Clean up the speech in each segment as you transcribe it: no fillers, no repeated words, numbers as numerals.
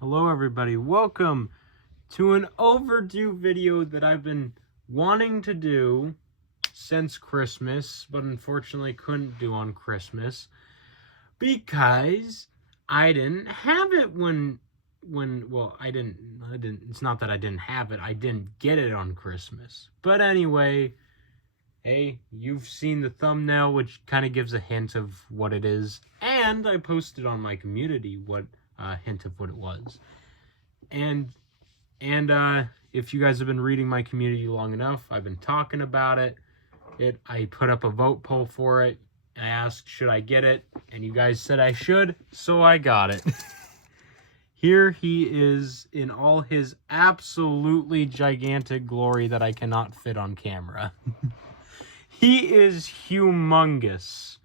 Hello everybody, welcome to an overdue video that I've been wanting to do since Christmas, but unfortunately couldn't do on Christmas because I didn't have it I didn't, it's not that I didn't have it, I didn't get it on Christmas. But anyway, hey, you've seen the thumbnail, which kind of gives a hint of what it is, and I posted on my community what hint of what it was. And if you guys have been reading my community long enough, I've been talking about it. I put up a vote poll for it. I asked, should I get it? And you guys said I should, so I got it. Here he is in all his absolutely gigantic glory that I cannot fit on camera. He is humongous.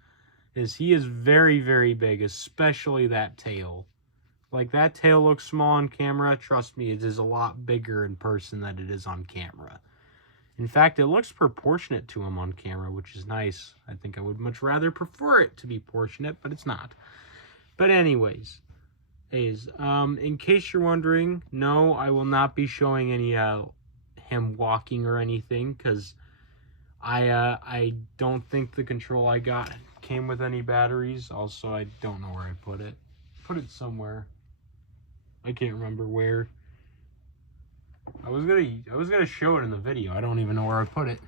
He is very, very big, especially that tail. Like, that tail looks small on camera. Trust me, it is a lot bigger in person than it is on camera. In fact, it looks proportionate to him on camera, which is nice. I think I would much rather prefer it to be proportionate, but it's not. But anyways, in case you're wondering, no, I will not be showing any him walking or anything, because I don't think the control I got came with any batteries. Also, I don't know where I put it. Put it somewhere. I can't remember where. I was gonna show it in the video. I don't even know where I put it.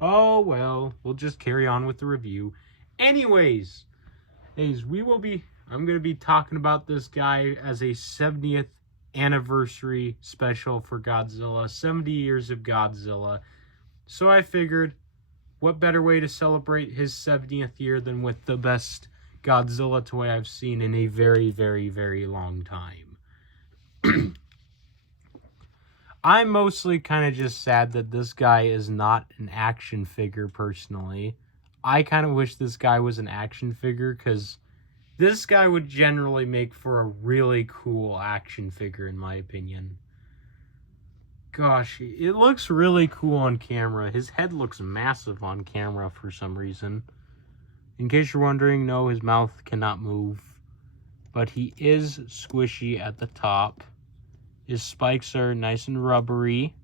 Oh well, we'll just carry on with the review. Anyways, I'm gonna be talking about this guy as a 70th anniversary special for Godzilla, 70 years of Godzilla. So I figured, what better way to celebrate his 70th year than with the best Godzilla toy I've seen in a very, very, very long time. I'm mostly kind of just sad that this guy is not an action figure, personally. I kind of wish this guy was an action figure, because this guy would generally make for a really cool action figure, in my opinion. Gosh, it looks really cool on camera. His head looks massive on camera for some reason. In case you're wondering, no, his mouth cannot move, but he is squishy at the top. His spikes are nice and rubbery,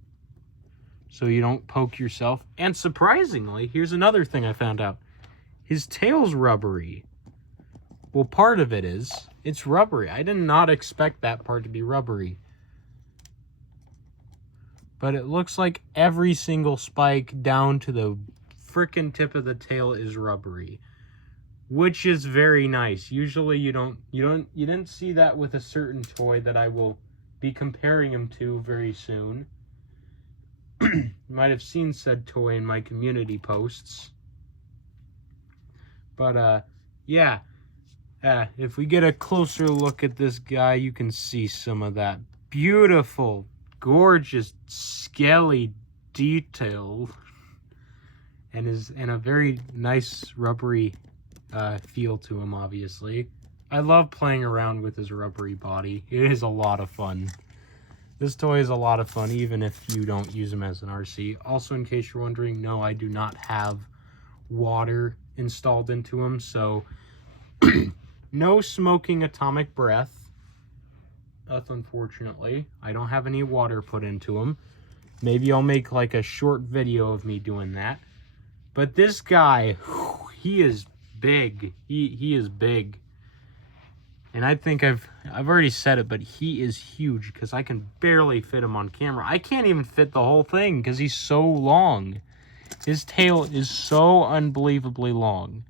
so you don't poke yourself. And surprisingly, here's another thing I found out. His tail's rubbery. Well, part of it is. It's rubbery. I did not expect that part to be rubbery. But it looks like every single spike down to the frickin' tip of the tail is rubbery, which is very nice. Usually you didn't see that with a certain toy that I will be comparing him to very soon. You might have seen said toy in my community posts. But yeah, if we get a closer look at this guy, you can see some of that beautiful, gorgeous, scaly detail, and a very nice rubbery feel to him, obviously. I love playing around with his rubbery body. It is a lot of fun. This toy is a lot of fun, even if you don't use him as an RC. Also, in case you're wondering, no, I do not have water installed into him, so no smoking atomic breath. Unfortunately, I don't have any water put into him. Maybe I'll make like a short video of me doing that. But this guy, he is big. He is big. And I think I've already said it, but he is huge, because I can barely fit him on camera. I can't even fit the whole thing because he's so long. His tail is so unbelievably long.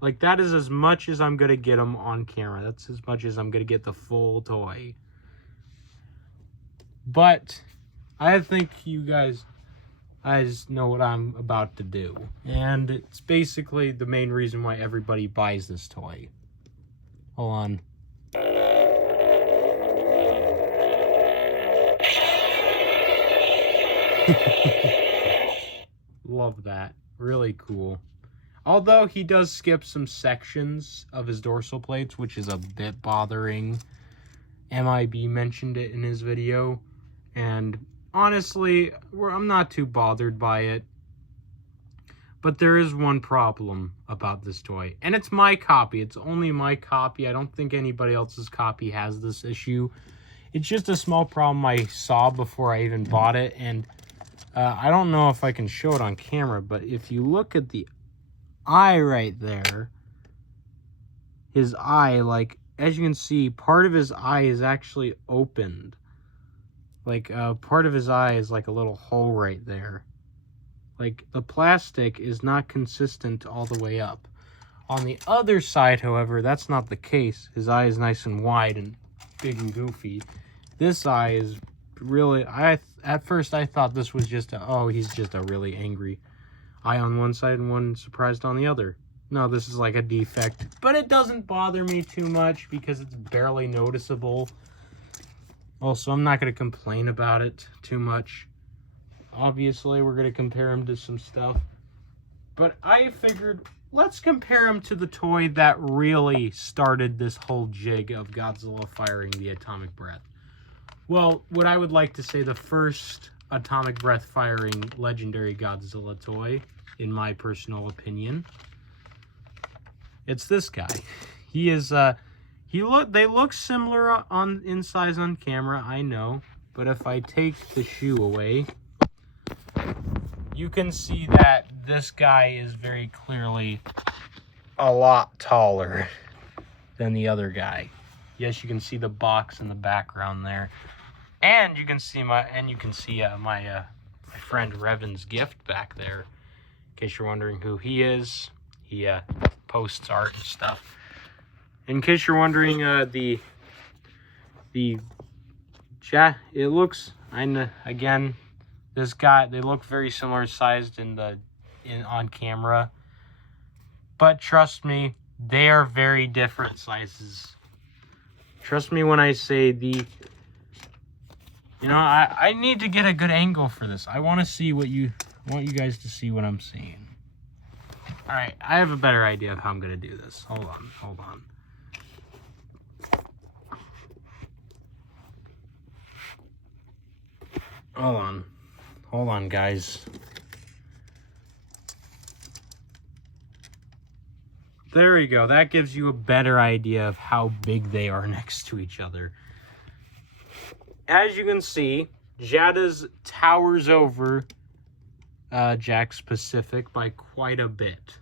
Like, that is as much as I'm going to get him on camera. That's as much as I'm going to get the full toy. But I think you guys know what I'm about to do. And it's basically the main reason why everybody buys this toy. Hold on. Love that. Really cool. Although he does skip some sections of his dorsal plates, which is a bit bothering. MIB mentioned it in his video, and honestly, I'm not too bothered by it. But there is one problem about this toy, and it's my copy. It's only my copy. I don't think anybody else's copy has this issue. It's just a small problem I saw before I even bought it, and I don't know if I can show it on camera, but if you look at the eye right there, his eye, like, as you can see, part of his eye is actually opened. Like, part of his eye is like a little hole right there. Like, the plastic is not consistent all the way up. On the other side, however, that's not the case. His eye is nice and wide and big and goofy. This eye is really... At first, I thought this was just he's just a really angry eye on one side and one surprised on the other. No, this is like a defect. But it doesn't bother me too much because it's barely noticeable. Also, I'm not going to complain about it too much. Obviously, we're going to compare him to some stuff. But I figured, let's compare him to the toy that really started this whole jig of Godzilla firing the atomic breath. Well, what I would like to say, the first atomic breath firing legendary Godzilla toy, in my personal opinion, it's this guy. He is, they look similar in size on camera, I know. But if I take the shoe away, you can see that this guy is very clearly a lot taller than the other guy. Yes, you can see the box in the background there, and you can see my friend Revan's gift back there. In case you're wondering who he is, he posts art and stuff. In case you're wondering, it looks, again, this guy, they look very similar sized on camera, but trust me, they are very different sizes. Trust me when I say I need to get a good angle for this. I want you guys to see what I'm seeing. All right, I have a better idea of how I'm gonna do this. Hold on. Hold on, guys. There we go. That gives you a better idea of how big they are next to each other. As you can see, Jada's towers over Jack's Pacific by quite a bit.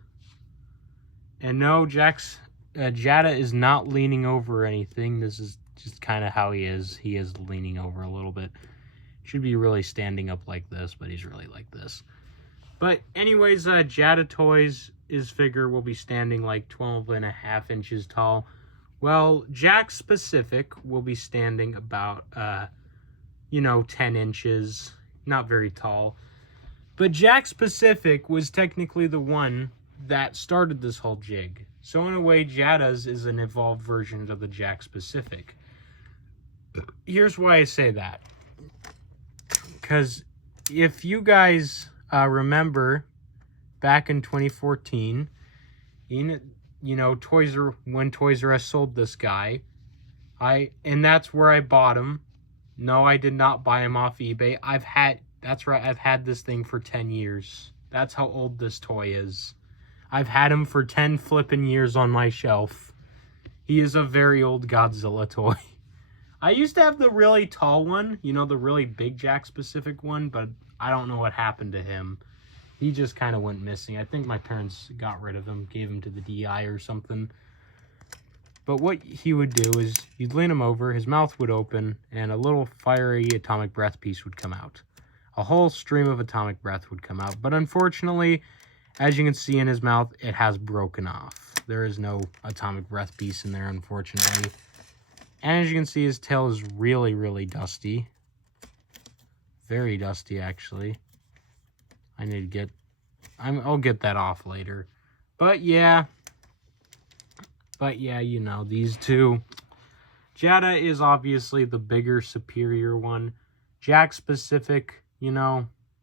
And no, Jada is not leaning over anything. This is just kind of how he is. He is leaning over a little bit. Should be really standing up like this, but he's really like this. But anyways, Jada Toys' figure will be standing like 12.5 inches tall. Well, Jack's Pacific will be standing about, 10 inches. Not very tall. But Jack's Pacific was technically the one that started this whole jig. So in a way, Jada's is an evolved version of the Jack's Pacific. Here's why I say that. Because if you guys remember back in 2014, when Toys R Us sold this guy, and that's where I bought him. No, I did not buy him off eBay. That's right, I've had this thing for 10 years. That's how old this toy is. I've had him for 10 flippin' years on my shelf. He is a very old Godzilla toy. I used to have the really tall one, the really big Jack's Pacific one, but I don't know what happened to him. He just kind of went missing. I think my parents got rid of him, gave him to the DI or something. But what he would do is, you'd lean him over, his mouth would open, and a little fiery atomic breath piece would come out. A whole stream of atomic breath would come out. But unfortunately, as you can see in his mouth, it has broken off. There is no atomic breath piece in there, unfortunately. And as you can see, his tail is really, really dusty. Very dusty, actually. I'll get that off later. But yeah, these two. Jada is obviously the bigger, superior one. Jack's Pacific,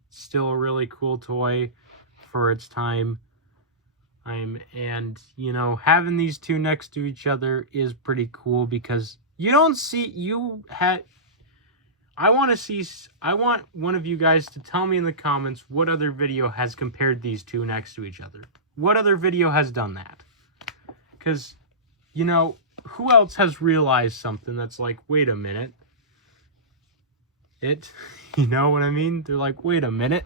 still a really cool toy for its time. And having these two next to each other is pretty cool because I want one of you guys to tell me in the comments what other video has compared these two next to each other. What other video has done that? Because, you know, who else has realized something that's like, wait a minute. You know what I mean? They're like, wait a minute.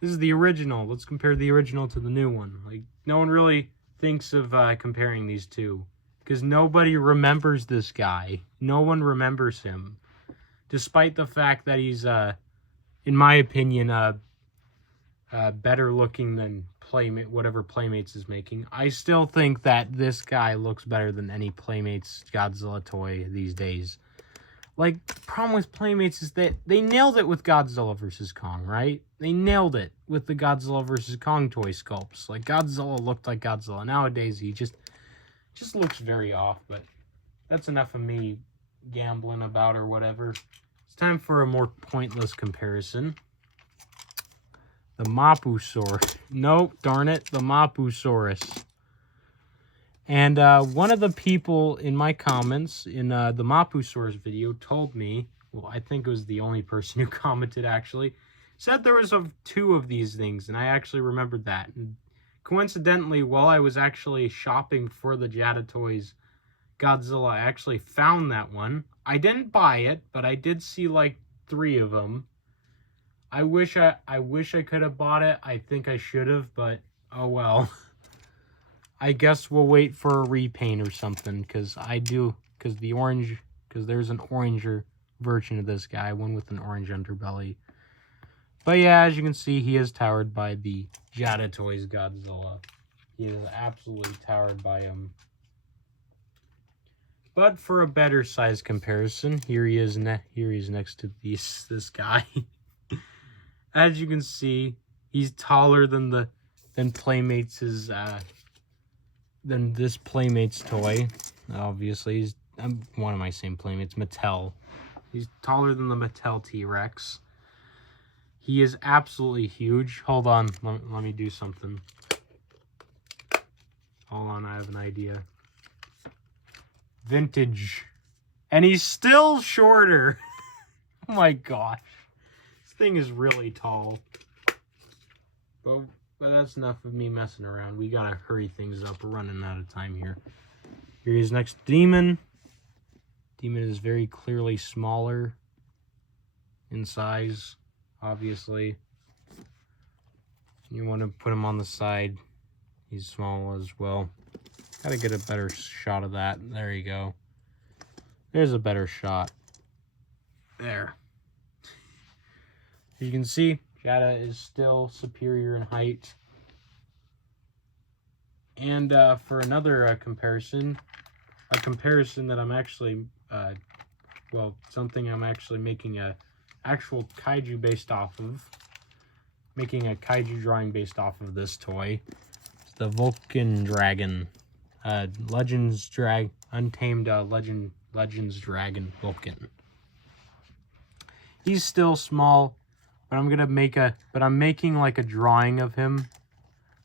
This is the original. Let's compare the original to the new one. Like, no one really thinks of comparing these two. Because nobody remembers this guy. No one remembers him. Despite the fact that he's, in my opinion, better looking than whatever Playmates is making. I still think that this guy looks better than any Playmates Godzilla toy these days. Like, the problem with Playmates is that they nailed it with Godzilla vs. Kong, right? They nailed it with the Godzilla vs. Kong toy sculpts. Like, Godzilla looked like Godzilla. Nowadays, he just looks very off, but that's enough of me gambling about or whatever. It's time for a more pointless comparison. The Mapusaurus. Nope, darn it, the Mapusaurus. And one of the people in my comments in the Mapusaurus video told me, well, I think it was the only person who commented actually, said there was two of these things, and I actually remembered that. And coincidentally, while I was actually shopping for the Jada Toys Godzilla, I actually found that one. I didn't buy it, but I did see like 3 of them. I wish I could have bought it. I think I should have, but oh well. I guess we'll wait for a repaint or something, because there's an oranger version of this guy, one with an orange underbelly. But yeah, as you can see, he is towered by the Jada Toys Godzilla. He is absolutely towered by him. But for a better size comparison, here he is next to this guy. As you can see, he's taller than Playmates' than this Playmates toy. Obviously, he's one of my same Playmates, Mattel. He's taller than the Mattel T-Rex. He is absolutely huge. Hold on, let me do something. Hold on, I have an idea. Vintage. And he's still shorter. Oh my gosh. This thing is really tall. But that's enough of me messing around. We gotta hurry things up. We're running out of time here. Here is next Demon. Demon is very clearly smaller in size, obviously. You want to put him on the side. He's small as well. Gotta get a better shot of that. There you go. There's a better shot. There. As you can see, Jada is still superior in height. And for another comparison that I'm actually, something I'm actually making a actual kaiju based off of. Making a kaiju drawing based off of this toy. It's the Vulcan Dragon. Legends Dragon Vulcan. He's still small, but I'm making like a drawing of him.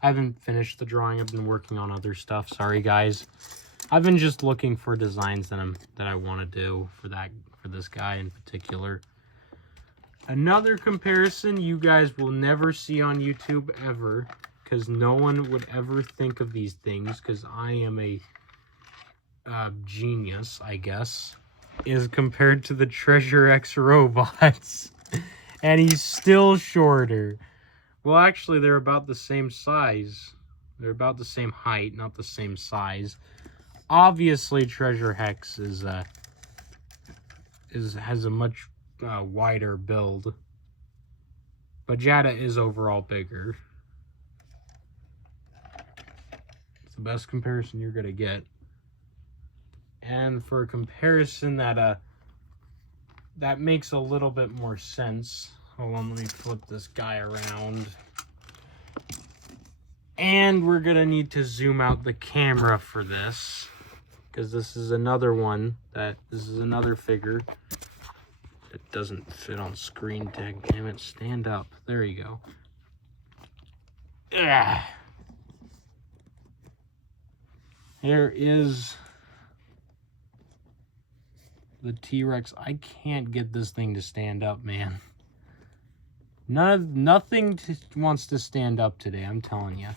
I haven't finished the drawing. I've been working on other stuff. Sorry guys. I've been just looking for designs that I want to do for this guy in particular. Another comparison you guys will never see on YouTube ever, because no one would ever think of these things, because I am a genius, I guess, is compared to the Treasure X robots. And he's still shorter. Well, actually, they're about the same size. They're about the same height, not the same size. Obviously, Treasure Hex has a much wider build, but Jada is overall bigger. It's the best comparison you're gonna get. And for a comparison that makes a little bit more sense. Hold on, let me flip this guy around. And we're gonna need to zoom out the camera for this, because this is another figure that doesn't fit on screen tag. Damn it, stand up. There you go. Ugh. Here is the T-Rex. I can't get this thing to stand up, man. Nothing wants to stand up today, I'm telling you.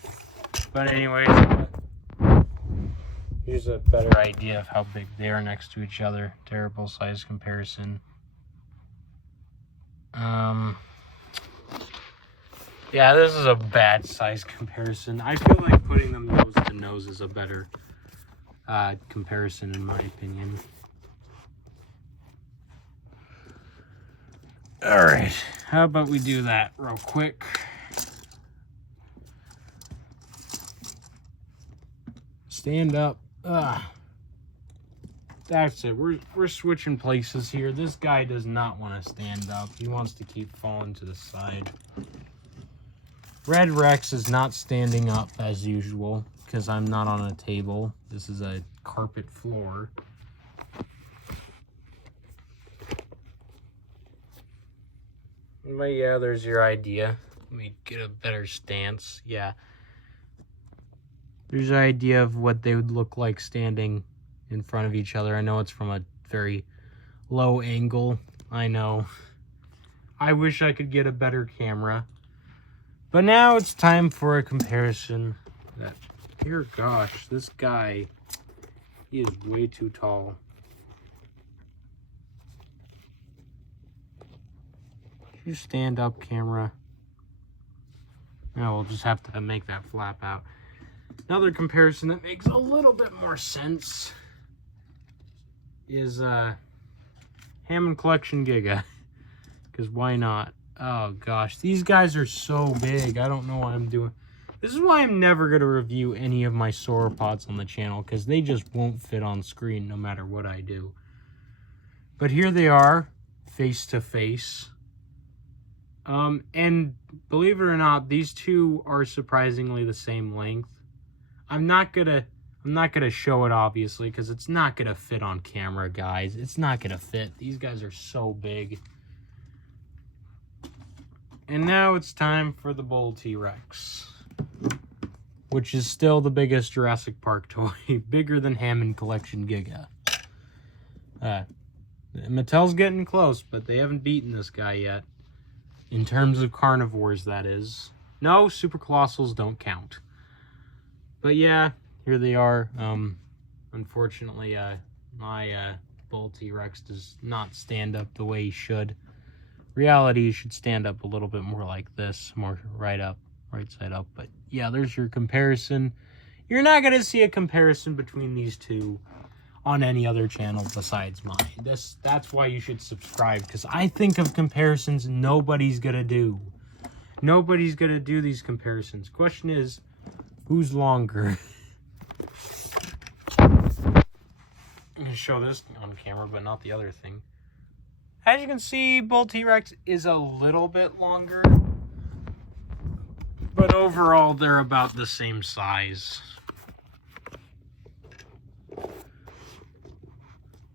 But anyways, here's a better idea of how big they are next to each other. Terrible size comparison. Yeah, this is a bad size comparison. I feel like putting them nose to nose is a better comparison in my opinion. All right, how about we do that real quick? Stand up. That's it. We're switching places here. This guy does not want to stand up. He wants to keep falling to the side. Red Rex is not standing up as usual because I'm not on a table. This is a carpet floor. But yeah, there's your idea. Let me get a better stance. Yeah. There's an idea of what they would look like standing in front of each other. I know it's from a very low angle. I know. I wish I could get a better camera. But now it's time for a comparison. That, dear gosh, this guy, he is way too tall. You stand up, camera. No, we'll just have to make that flap out. Another comparison that makes a little bit more sense is Hammond Collection Giga. Because why not? Oh gosh, these guys are so big. I don't know what I'm doing. This is why I'm never going to review any of my sauropods on the channel, because they just won't fit on screen no matter what I do. But here they are, face to face. And believe it or not, these two are surprisingly the same length. I'm not gonna show it obviously because it's not gonna fit on camera, guys. It's not gonna fit. These guys are so big. And now it's time for the Bull T-Rex, which is still the biggest Jurassic Park toy, bigger than Hammond Collection Giga. Mattel's getting close, but they haven't beaten this guy yet. In terms of carnivores, that is. No, super colossals don't count. But yeah, here they are. Unfortunately, my Bull T-Rex does not stand up the way he should. Reality, should stand up a little bit more like this, more right side up. But yeah, there's your comparison. You're not going to see a comparison between these two on any other channel besides mine. That's why you should subscribe, because I think of comparisons nobody's going to do. Nobody's going to do these comparisons. Question is, who's longer? I'm going to show this on camera, but not the other thing. As you can see, Bull T-Rex is a little bit longer, but overall they're about the same size.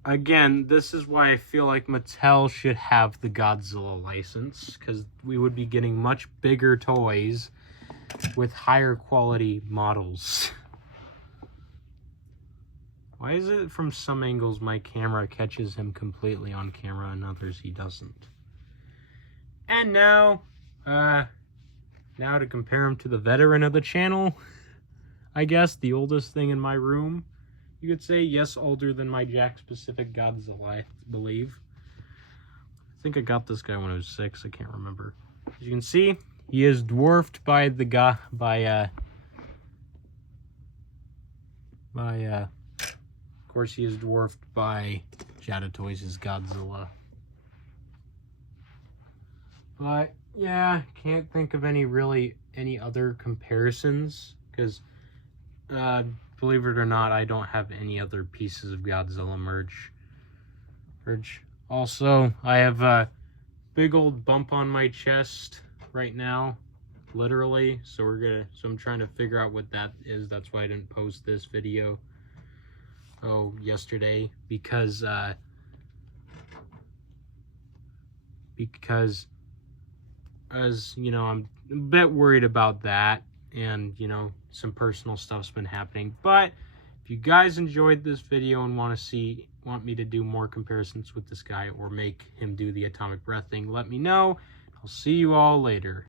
Again, this is why I feel like Mattel should have the Godzilla license, because we would be getting much bigger toys with higher quality models. Why is it from some angles my camera catches him completely on camera and others he doesn't? And now to compare him to the veteran of the channel, I guess the oldest thing in my room. You could say, yes, older than my Jack Specific Godzilla, I believe. I think I got this guy when I was 6, I can't remember. As you can see, he is dwarfed by the guy, of course, he is dwarfed by Jada Toys' Godzilla. But, yeah, can't think of any other comparisons, because, believe it or not, I don't have any other pieces of Godzilla merch. Also, I have a big old bump on my chest right now, literally, so I'm trying to figure out what that is. That's why I didn't post this video yesterday, because as you know, I'm a bit worried about that, and you know, some personal stuff's been happening. But if If you guys enjoyed this video and want me to do more comparisons with this guy or make him do the atomic breath thing, let me know. I'll see you all later.